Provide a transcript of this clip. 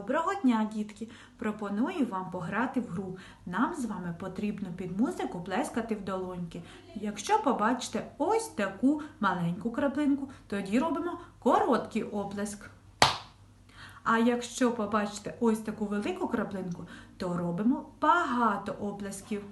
Доброго дня, дітки! Пропоную вам пограти в гру. Нам з вами потрібно під музику плескати в долоньки. Якщо побачите ось таку маленьку краплинку, тоді робимо короткий оплеск. А якщо побачите ось таку велику краплинку, то робимо багато оплесків.